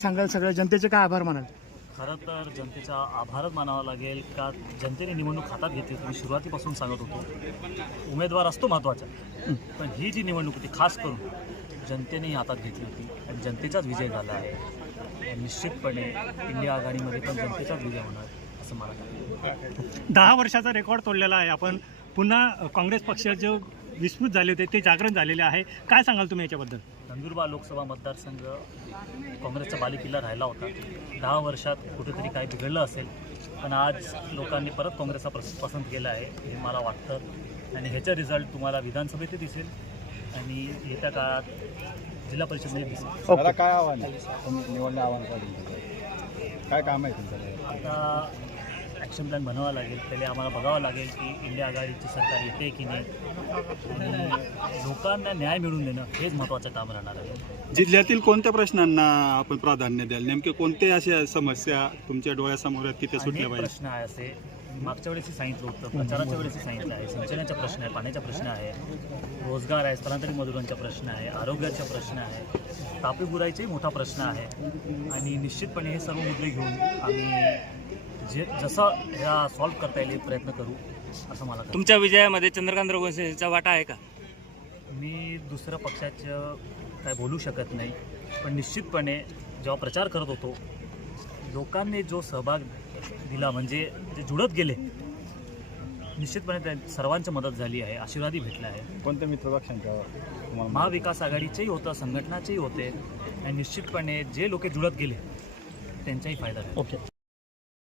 सांगाल सगळ्या जनतेचे काय आभार मानाल? खरं तर जनतेचा आभारच मानावा लागेल का? जनतेने निवडणूक हातात घेतली मी सुरुवातीपासून सांगत होतो. उमेदवार असतो महत्त्वाचा पण ही जी निवडणूक होती खास करून जनतेने हातात घेतली होती आणि जनतेचाच विजय झाला आहे. निश्चितपणे इंडिया आघाडीमध्ये पण जनतेचाच विजय होणार असं मला दहा वर्षाचा रेकॉर्ड तोडलेला आहे. आपण पुन्हा काँग्रेस पक्षाचे विस्मृत झाले होते ते जागरण झालेले आहे. काय सांगाल तुम्ही याच्याबद्दल? नंदुरबार लोकसभा मतदारसंघ काँग्रेसचा बालेकिल्ला राहिला होता. दहा वर्षात कुठेतरी काय बिघडलं असेल पण आज लोकांनी परत काँग्रेसचा प्रस पसंत केला आहे हे मला वाटतं. आणि ह्याचा रिझल्ट तुम्हाला विधानसभेतही दिसेल आणि येत्या काळात जिल्हा परिषदेमध्ये दिसेल. मला काय आव्हान आहे? तुम्ही निवडणं आव्हान काय काम आहे तुमचं? आता ॲक्शन प्लॅन बनवावा लागेल. पहिले आम्हाला बघावं लागेल की इंडिया आघाडीची सरकार येते की नाही. आणि लोकांना न्याय मिळवून देणं हेच महत्त्वाचं काम राहणार आहे. जिल्ह्यातील कोणत्या प्रश्नांना आपण प्राधान्य द्याल? नेमके कोणते अशा समस्या तुमच्या डोळ्यासमोर आहेत की ते सुटल्या पाहिजे प्रश्न आहे असे. मागच्या वेळेसही सांगितलं होतं प्रचाराच्या वेळेसही सांगितलं आहे. सिंचनाचा प्रश्न आहे पाण्याचा प्रश्न आहे रोजगार आहे स्थलांतरित मजुरांचा प्रश्न आहे आरोग्याचा प्रश्न आहे तापी बुराईचाही मोठा प्रश्न आहे. आणि निश्चितपणे हे सर्व मुद्दे घेऊन आम्ही जे जसं ह्या सॉल्व्ह करता येईल प्रयत्न करू असं मला वाटतं. तुमच्या विजयामध्ये चंद्रकांत रघुवंशीचा वाटा आहे का? मी दुसऱ्या पक्षाचं काय बोलू शकत नाही पण निश्चितपणे जेव्हा प्रचार करत होतो लोकांनी जो सहभाग दिला म्हणजे ते जुळत गेले. निश्चितपणे त्या सर्वांची मदत झाली आहे आशीर्वादही भेटला आहे. कोणत्या मित्रपक्षांच्या तुम्हाला महाविकास आघाडीचेही होतं संघटनाचेही होते आणि निश्चितपणे जे लोक जुळत गेले त्यांचाही फायदा झाला. ओके.